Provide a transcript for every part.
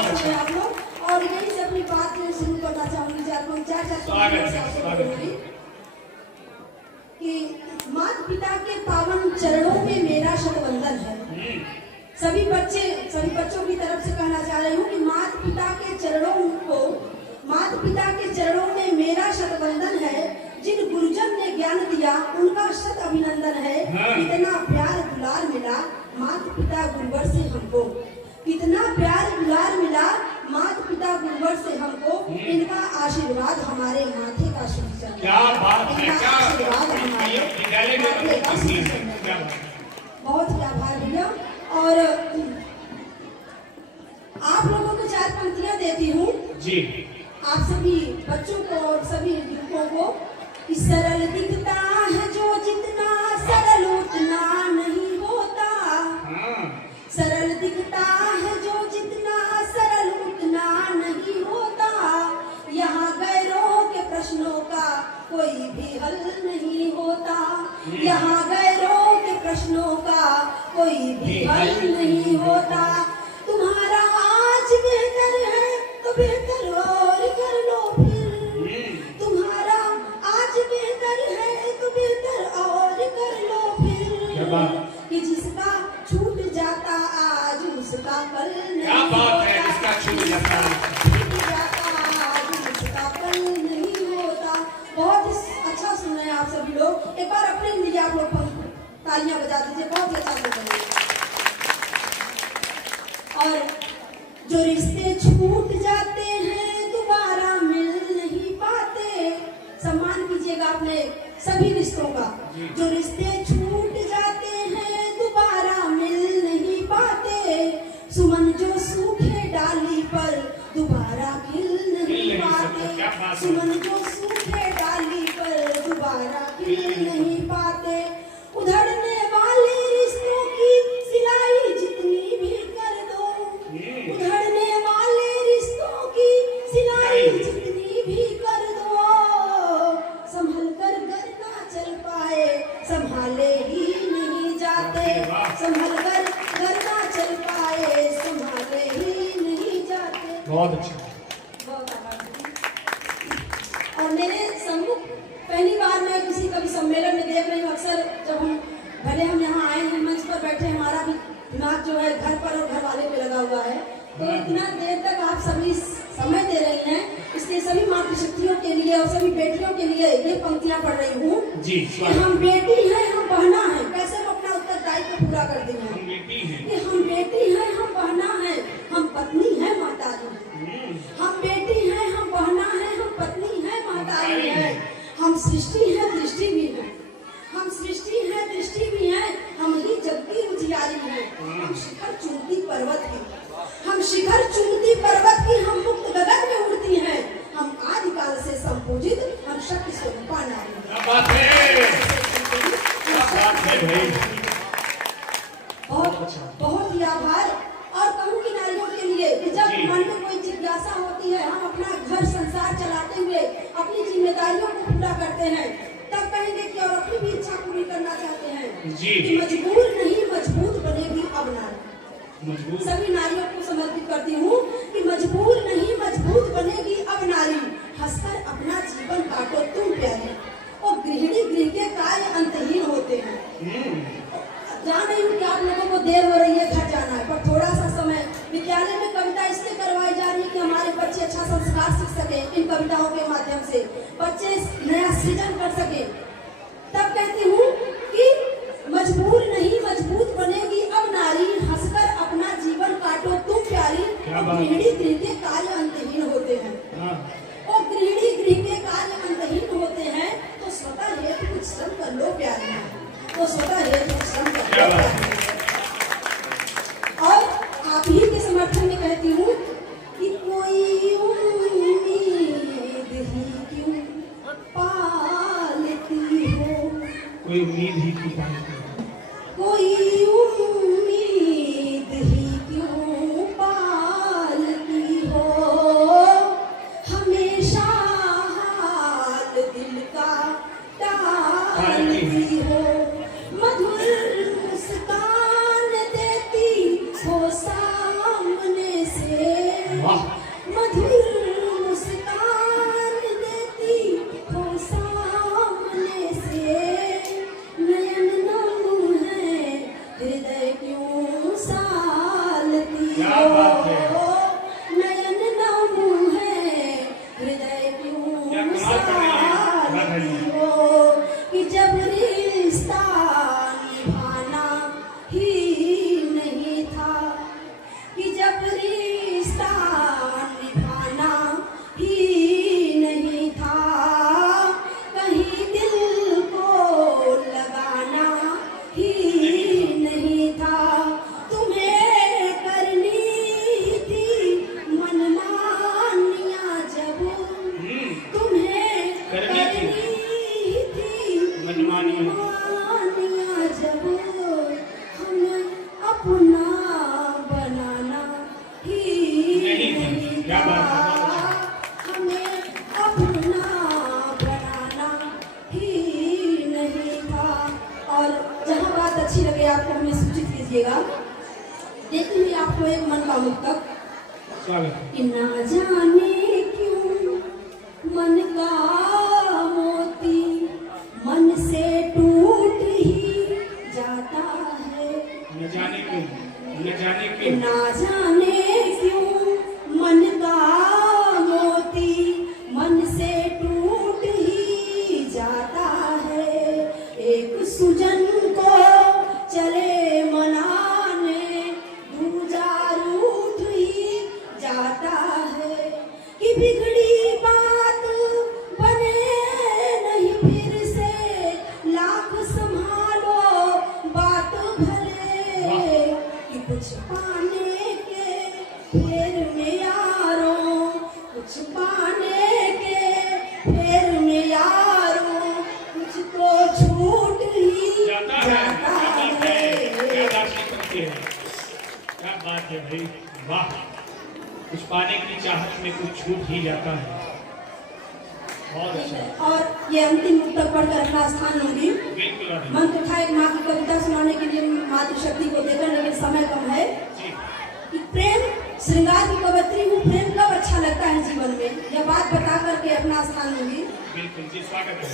बहुत अच्छा आप लोग। और यही से अपनी बात शुरू करना चाहूंगी, चार कि माता पिता के पावन चरणों में मेरा शतवंदन है। सभी बच्चों की तरफ से कहना चाह रही हूँ कि माता पिता के चरणों में मेरा शतवंदन है। जिन गुरुजन ने ज्ञान दिया उनका शत अभिनंदन है। कितना प्यार दुलार मिला माता पिता गुरुवर से हमको, कितना प्यार दुलार मिला माता पिता गुरुवर से हमको। इनका आशीर्वाद हमारे माथे का शीर्षक। क्या बात है, क्या आशीर्वाद हमारे माथे का शीर्षक। बहुत ही आभार भैया। और आप लोगों को 4 पंक्तियां देती हूँ जी, आप सभी बच्चों को और सभी युवकों को। सरल दिखता है जो जितना सरल उतना नहीं होता। सरल दिखता है जो जितना सरल उतना नहीं होता। यहाँ गैरों के प्रश्नों का कोई भी हल नहीं होता। यहाँ गैरों के प्रश्नों का कोई भी हल नहीं होता। तुम्हारा आज बेहतर है तो बेहतर और कर लो फिर। तुम्हारा आज बेहतर है तो बेहतर और कर लो फिर। कि जिसका छूट जाता आज उसका कल नहीं क्या बात है, जिसका छूट जाता आज उसका कल नहीं होता। बहुत अच्छा सुन रहे हैं आप सभी लोग। एक बार अपने लिए आप लोग तालियां बजा दीजिए, बहुत अच्छा सुन रहे हैं। और जो रिश्ते छूट जाते हैं दोबारा मिल नहीं पाते। सम्मान कीजिएगा अपने सभी रिश्तों का। जो रिश्ते छूट जाते हैं दोबारा मिल नहीं पाते। सुमन जो सूखे डाली पर दोबारा खिल नहीं पाते। सुमन जो सूखे डाली पर दोबारा खिल नहीं पाते। उधड़ने वाले रिश्तों की सिलाई जितनी भी कर दो। उधड़ने वाले रिश्तों की सिलाई जितनी भी कर दो। संभल कर घर ना चल पाए संभाले ही नहीं जाते। संभल कर घर ना चल पाए संभाले ही नहीं जाते। बहुत अच्छा। और मेरे सम्मुख पहली बार मैं किसी कवि सम्मेलन में देख रही हूँ। अक्सर जब हम यहाँ आए हैं मंच पर बैठे, हमारा भी दिमाग जो है घर पर और घर वाले पे लगा हुआ है। तो इतना देर तक आप सभी समय दे रही हैं, इसलिए सभी मातृशक्तियों के लिए और सभी बेटियों के लिए ये पंक्तियां पढ़ रही हूँ जी। हम बेटी हैं हम बहना है। कैसे हम अपना उत्तरदायित्व पूरा कर देंगे। हम बेटी हैं हम बहना है हम पत्नी है महतारी। हम बेटी हैं हम बहना है हम पत्नी है महतारी है। हम सृष्टि है दृष्टि भी है। हम सृष्टि है दृष्टि भी है। हम ही जग की उजियारी है। हम शिखर चुनती पर्वत की। हम शिखर चुनती पर्वत की। हम मुक्त गगन में उड़ती हैं। हम आदिकाल से संपूजित हम शक्ति स्वरूपा नारी। क्या बात है, क्या बात है भाई। बहुत ही आभार। और कहूँ की नारियों के लिए कि जब मन में कोई जिज्ञासा होती है, हम अपना घर संसार चलाते हुए अपनी जिम्मेदारियों को पूरा करते हैं, तब कहेंगे कि और अपनी भी इच्छा पूरी करना चाहते हैं कि मजबूर नहीं मजबूत बनेगी अब नारी। सभी नारियों को समर्पित करती हूँ कि मजबूर नहीं मजबूत बनेगी अब नारी। हंसकर अपना जीवन काटो तुम प्यारी। और गृहिणी गृह के कार्य अंतहीन होते हैं। जान रही हूँ कि आप लोगों को देर हो रही है, घर जाना है, पर थोड़ा सा समय विद्यालय में कविता इसलिए करवाई जा रही है कि हमारे बच्चे अच्छा संस्कार सीख सके। इन कविताओं के माध्यम से बच्चे नया सृजन कर सके। तब कहती हूँ कि मजबूर नहीं मजबूत बनेगी अब नारी। हंसकर अपना जीवन काटो तुम प्यारी। गृहिणी गृह के कार्य अंतहीन होते हैं। और गृहिणी गृह के कार्य अंतहीन होते हैं तो स्वतः हेतु कुछ श्रम कर लो प्यारी। तो स्वतः हेतु कुछ श्रम कर लो प्यारी। और आप ही के समर्थन में कहती हूँ कि कोई उम्मीद ही क्यों पालती हो। कोई उम्मीद ही क्यों पालती हो। कोई उम्मीद ही क्यों पालती क्या बात है। नयन नाम है हृदय क्यों क्या कमाल कर रही है राधा जी। साथी हो कि जब रिश्ता निभाना ही नहीं था, कि जब रिश्ता निभाना ही नहीं था, कहीं दिल को लगाना ही नहीं था, तुम्हें करनी थी मनमानियां जब, तुम्हें करनी थी थी मनमानियां। मनमानियां जब, हमें अपना बनाना ही नहीं थी। नहीं क्या बात है, बहुत था, हमें अपना बनाना ही नहीं था। और जहाँ बात अच्छी लगे आपको हमें सूचित कीजिएगा। देती हुई आपको एक मन का मुक्तक स्वागत है। कि ना जाने क्यों मन का मोती मन से टूट ही जाता है, न जाने क्यों, न जाने कि क्यों। ना जाने क्यों मन का मोती मन से टूट ही जाता है, एक सुजन को चले मनाने दूजा रूठ ही जाता है, कि बिगड़ी बात बने नहीं फिर से लाख संभालो बात भले, कि कुछ पाने के फेर में यारों, कुछ पाने के फेर में यारों, कुछ तो छूट ही जाता है। जाता क्या बात है, क्या है। दार्शनिक करती है। क्या बात है भाई, वाह। कुछ पाने की चाहत में कुछ छूट ही जाता है। बहुत अच्छा। और ये अंतिम मुक्तक पढ़कर अपना स्थान लूंगी। बिल्कुल राधा जी। मन तो था एक माँ की कविता सुनाने के लिए मातृशक्ति को देकर, लेकिन समय कम है। जी कि प्रेम श्रृंगार की कवयित्री हूँ, प्रेम कब अच्छा लगता है जीवन में, यह बात बता करके अपना स्थान लूंगी। बिल्कुल जी, स्वागत है।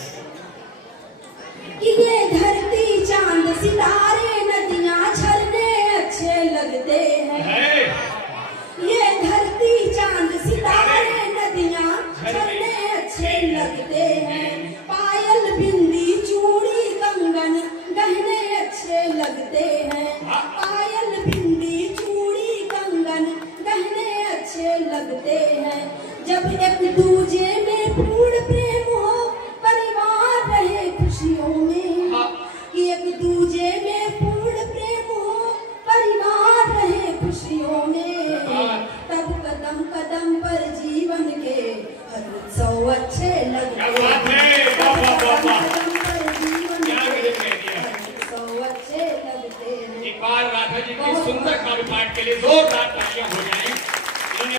कि ये धरती चांद सितारे नदियाँ झरने अच्छे लगते हैं, है। ये धरती चांद सितारे नदियाँ झरने अच्छे लगते हैं, पायल बिंदी चूड़ी कंगन गहने अच्छे लगते हैं, पायल बिंदी चूड़ी कंगन गहने अच्छे लगते हैं, जब एक दूजे में पूर्ण प्रेम हो परिवार रहे खुशियों में, कि एक दूजे में पूर्ण प्रेम हो परिवार रहे खुशियों में, तब कदम कदम पर जीवन के हर उत्सव अच्छे लगते क्या बात है, वाह वाह वाह वाह। कदम पर जीवन क्या के गजब कह दिया। हर उत्सव अच्छे लगते हैं। एक बार राधा जी की सुंदर काव्य पाठ के लिए जोरदार तालियां हो जाए।